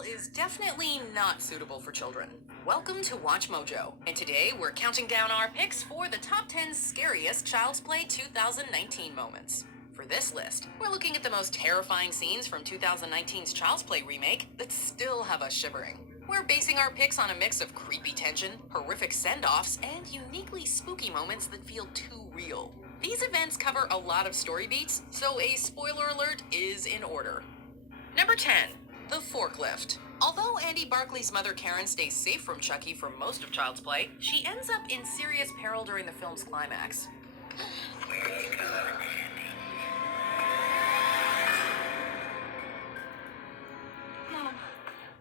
Hell is definitely not suitable for children. Welcome to WatchMojo, and today we're counting down our picks for the top 10 scariest Child's Play 2019 moments. For this list, we're looking at the most terrifying scenes from 2019's Child's Play remake that still have us shivering. We're basing our picks on a mix of creepy tension, horrific send-offs, and uniquely spooky moments that feel too real. These events cover a lot of story beats, so a spoiler alert is in order. Number 10. The Forklift. Although Andy Barclay's mother Karen stays safe from Chucky for most of Child's Play, she ends up in serious peril during the film's climax.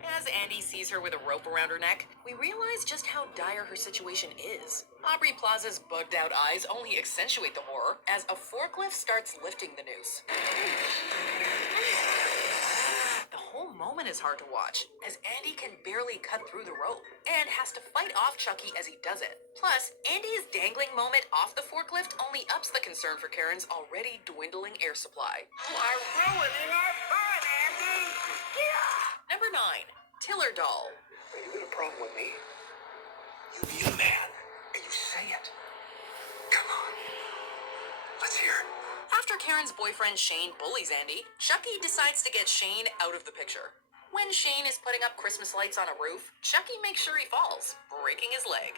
As Andy sees her with a rope around her neck, we realize just how dire her situation is. Aubrey Plaza's bugged out eyes only accentuate the horror as a forklift starts lifting the noose. The whole moment is hard to watch, as Andy can barely cut through the rope and has to fight off Chucky as he does it. Plus, Andy's dangling moment off the forklift only ups the concern for Karen's already dwindling air supply. You are ruining our fun, Andy! Yeah! Number 9. Tiller Doll. Are you got a problem with me? You be a man, and you say it. Come on. Let's hear it. After Karen's boyfriend Shane bullies Andy, Chucky decides to get Shane out of the picture. When Shane is putting up Christmas lights on a roof, Chucky makes sure he falls, breaking his leg.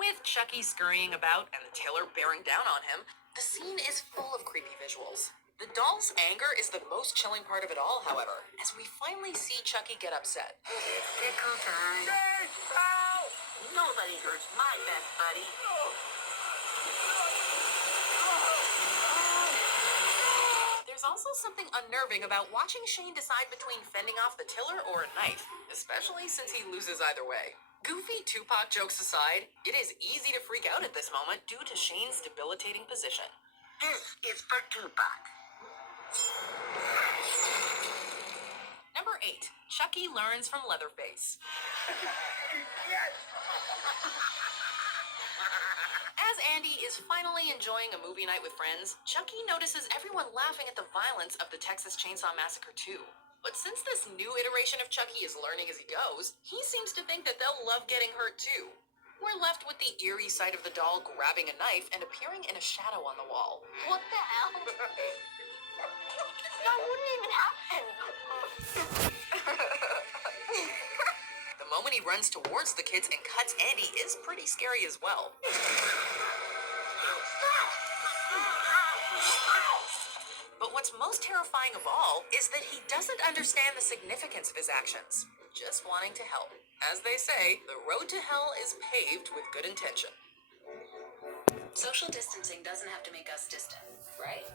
With Chucky scurrying about and the tiller bearing down on him, the scene is full of creepy visuals. The doll's anger is the most chilling part of it all, however, as we finally see Chucky get upset. It's tickle time. Nobody hurts my best buddy. There's also something unnerving about watching Shane decide between fending off the tiller or a knife, especially since he loses either way. Goofy Tupac jokes aside, it is easy to freak out at this moment due to Shane's debilitating position. This is for Tupac. Number 8. Chucky learns from Leatherface. Yes! As Andy is finally enjoying a movie night with friends, Chucky notices everyone laughing at the violence of the Texas Chainsaw Massacre 2. But since this new iteration of Chucky is learning as he goes, he seems to think that they'll love getting hurt too. We're left with the eerie sight of the doll grabbing a knife and appearing in a shadow on the wall. What the hell? That wouldn't even happen. The moment he runs towards the kids and cuts Andy is pretty scary as well. But what's most terrifying of all is that he doesn't understand the significance of his actions, just wanting to help. As they say, the road to hell is paved with good intention. Social distancing doesn't have to make us distant, right?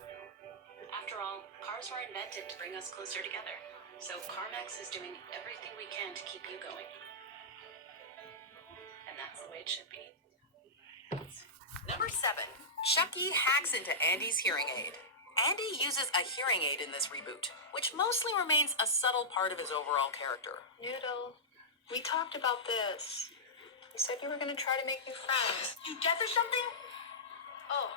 After all, cars were invented to bring us closer together. So CarMax is doing everything we can to keep you going. And that's the way it should be. Number 7. Chucky hacks into Andy's hearing aid. Andy uses a hearing aid in this reboot, which mostly remains a subtle part of his overall character. Noodle, we talked about this. You said you were going to try to make new friends. You deaf or something? Oh,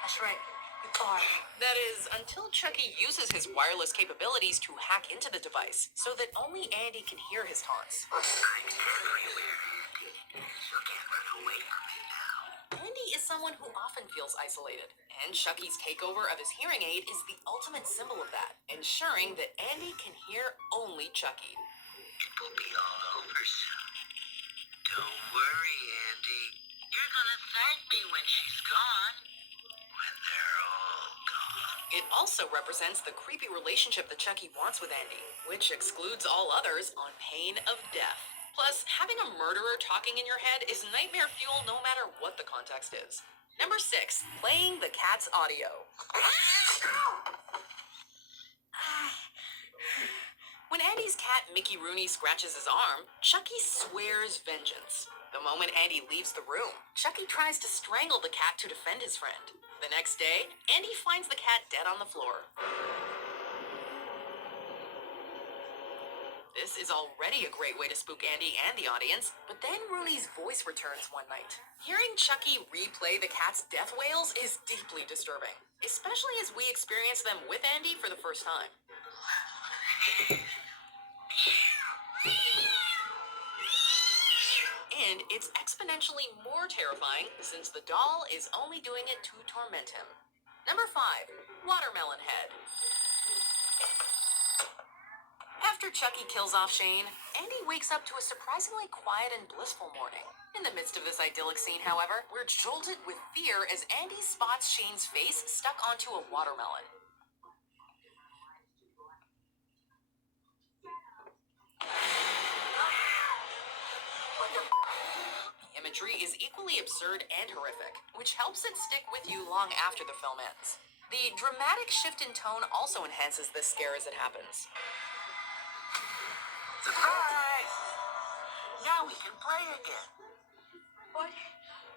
that's right. You thought. That is, until Chucky uses his wireless capabilities to hack into the device, so that only Andy can hear his taunts. I'm everywhere, Andy. You can't run away from me now. Andy is someone who often feels isolated, and Chucky's takeover of his hearing aid is the ultimate symbol of that, ensuring that Andy can hear only Chucky. It will be all over soon. Don't worry, Andy. You're gonna thank me when she's gone. When they're all gone. It also represents the creepy relationship that Chucky wants with Andy, which excludes all others on pain of death. Plus, having a murderer talking in your head is nightmare fuel no matter what the context is. Number 6. Playing the cat's audio. When Andy's cat Mickey Rooney scratches his arm, Chucky swears vengeance. The moment Andy leaves the room, Chucky tries to strangle the cat to defend his friend. The next day, Andy finds the cat dead on the floor. This is already a great way to spook Andy and the audience, but then Rooney's voice returns one night. Hearing Chucky replay the cat's death wails is deeply disturbing, especially as we experience them with Andy for the first time. And it's exponentially more terrifying since the doll is only doing it to torment him. Number 5, Watermelon Head. After Chucky kills off Shane, Andy wakes up to a surprisingly quiet and blissful morning. In the midst of this idyllic scene, however, we're jolted with fear as Andy spots Shane's face stuck onto a watermelon. The imagery is equally absurd and horrific, which helps it stick with you long after the film ends. The dramatic shift in tone also enhances this scare as it happens. Surprise! Now we can play again. What?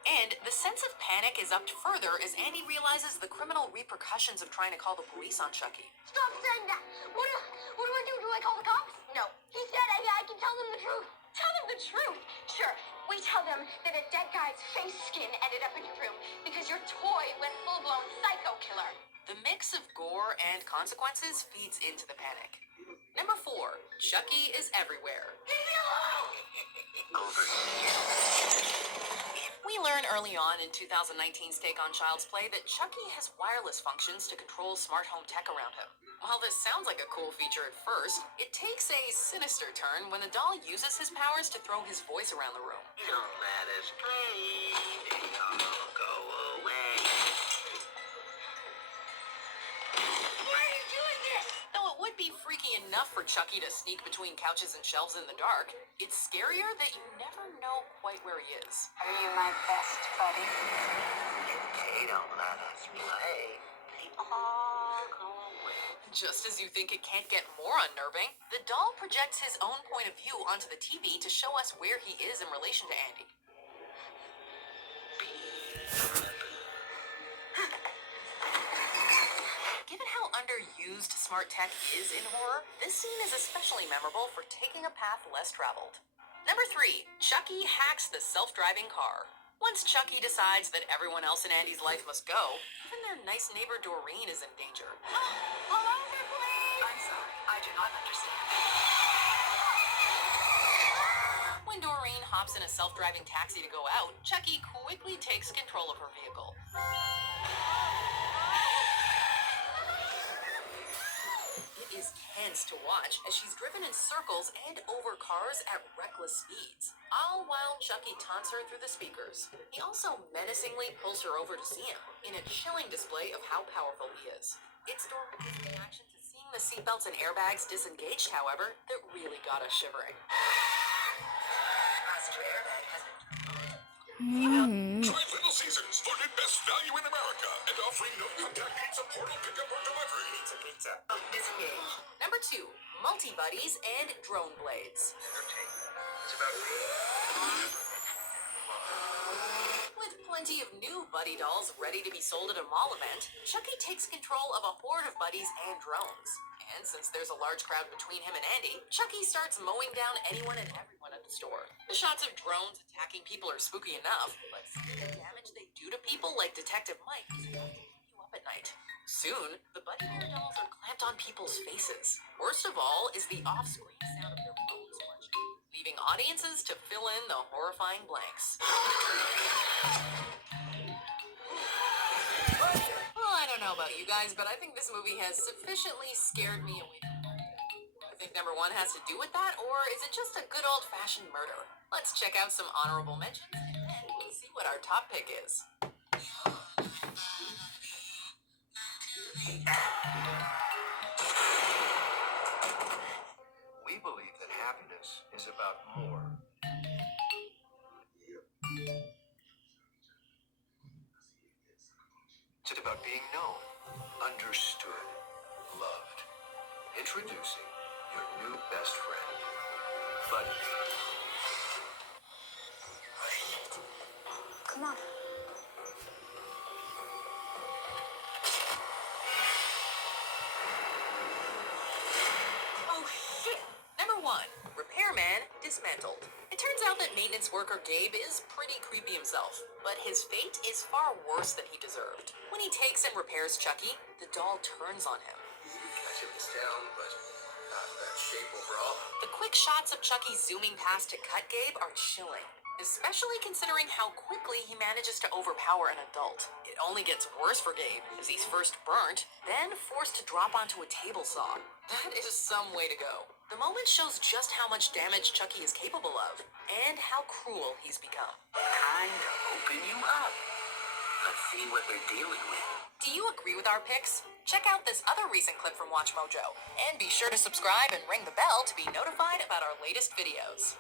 And the sense of panic is upped further as Andy realizes the criminal repercussions of trying to call the police on Chucky. Stop saying that! What do I do? Do I call the cops? No. He said I can tell them the truth. Tell them the truth? Sure. We tell them that a dead guy's face skin ended up in your room because your toy went full-blown psycho killer. The mix of gore and consequences feeds into the panic. Number 4, Chucky is everywhere. Leave me alone! Over here. We learn early on in 2019's take on Child's Play that Chucky has wireless functions to control smart home tech around him. While this sounds like a cool feature at first, it takes a sinister turn when the doll uses his powers to throw his voice around the room. Don't let us play. They all go away. Why are you doing this? Though it would be freaky enough for Chucky to sneak between couches and shelves in the dark, it's scarier that you never know quite where he is. Are you my best buddy? If they don't let us play, they all go away. Just as you think it can't get more unnerving, the doll projects his own point of view onto the TV to show us where he is in relation to Andy. Given how underused smart tech is in horror, this scene is especially memorable for taking a path less traveled. Number 3, Chucky hacks the self-driving car. Once Chucky decides that everyone else in Andy's life must go, even their nice neighbor Doreen is in danger. Pull over, please! I'm sorry, I do not understand. When Doreen hops in a self-driving taxi to go out, Chucky quickly takes control of her vehicle. It is tense to watch as she's driven in circles and over cars at reckless speeds, all while Chucky taunts her through the speakers. He also menacingly pulls her over to see him, in a chilling display of how powerful he is. It's Doreen's reaction to seeing the seatbelts and airbags disengaged, however, that really got us shivering. Passenger airbag has been Try Little Caesars for the best value in America and offering no contact pizza portal pickup or delivery. pizza. Disengage. Number 2, multi-buddies and drone blades. Entertainment. It's about With plenty of new buddy dolls ready to be sold at a mall event, Chucky takes control of a horde of buddies and drones. And since there's a large crowd between him and Andy, Chucky starts mowing down anyone and everyone at the store. The shots of drones attacking people are spooky enough, but seeing the damage they do to people like Detective Mike is enough to keep you up at night. Soon, the buddy bear dolls are clamped on people's faces. Worst of all is the off-screen sound of their phones clenching, leaving audiences to fill in the horrifying blanks. Well, I don't know about you guys, but I think this movie has sufficiently scared me away from it. Do you think number 1 has to do with that, or is it just a good old-fashioned murder? Let's check out some honorable mentions, and then we'll see what our top pick is. We believe that happiness is about more. It's about being known, understood, loved. Introducing your new best friend, Buddy. Come on. Oh shit! Number 1, convenience worker Gabe is pretty creepy himself, but his fate is far worse than he deserved. When he takes and repairs Chucky, the doll turns on him. Catching this down, but not in bad shape overall. The quick shots of Chucky zooming past to cut Gabe are chilling, especially considering how quickly he manages to overpower an adult. It only gets worse for Gabe, as he's first burnt, then forced to drop onto a table saw. That is some way to go. The moment shows just how much damage Chucky is capable of, and how cruel he's become. Time to open you up. Let's see what they're dealing with. Do you agree with our picks? Check out this other recent clip from WatchMojo, and be sure to subscribe and ring the bell to be notified about our latest videos.